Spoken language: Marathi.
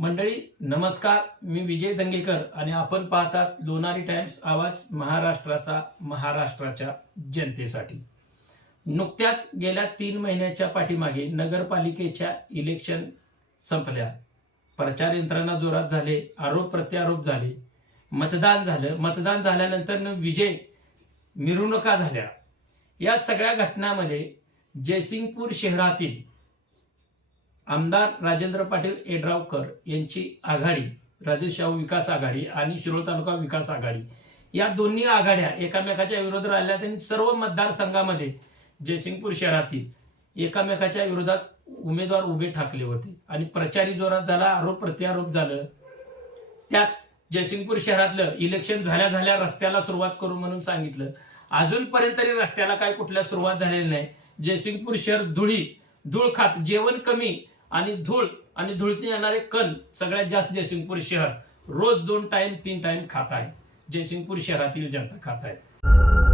मंडळी नमस्कार, मी विजय दंगेकर आणि आपण पाहतात लोणारी टाइम्स, आवाज महाराष्ट्राचा, महाराष्ट्राच्या जनतेसाठी। नुकत्याच गेल्या 3 महिन्याच्या पाठीमागे नगरपालिकेच्या इलेक्शन संपल्या, प्रचार यंत्रणा जोरात झाले, आरोप प्रत्यारोप झाले, मतदान झालं, मतदान झाल्यानंतर विजय मिरवणुका झाल्या। या सगळ्या घटनांमध्ये जयसिंगपूर शहरातील आमदार राजेंद्र पाटील येड्रावकर यांची आघाडी, राजेशाहू विकास आघाडी आणि शिरोळ तालुका विकास आघाडी, या दोन्ही आघाड्या एकमेकाच्या विरोधात राहिल्या। त्यांनी सर्व मतदारसंघामध्ये जयसिंगपूर शहरातील एकमेकाच्या विरोधात उमेदवार उभे ठाकले होते आणि प्रचारी जोरात झाला, आरोप प्रत्यारोप झालं। त्यात जयसिंगपूर शहरातलं इलेक्शन झाल्या रस्त्याला सुरुवात करू म्हणून सांगितलं। अजूनपर्यंत तरी रस्त्याला काय कुठल्या सुरुवात झालेली नाही। जयसिंगपूर शहर धूळ खात, जेवण कमी आणि धुळीतून येणारे कण सगळ्यात जास्त जयसिंगपूर शहर रोज 2 टाइम 3 टाइम खात आहे। जयसिंगपूर शहरातील जनता खात आहे।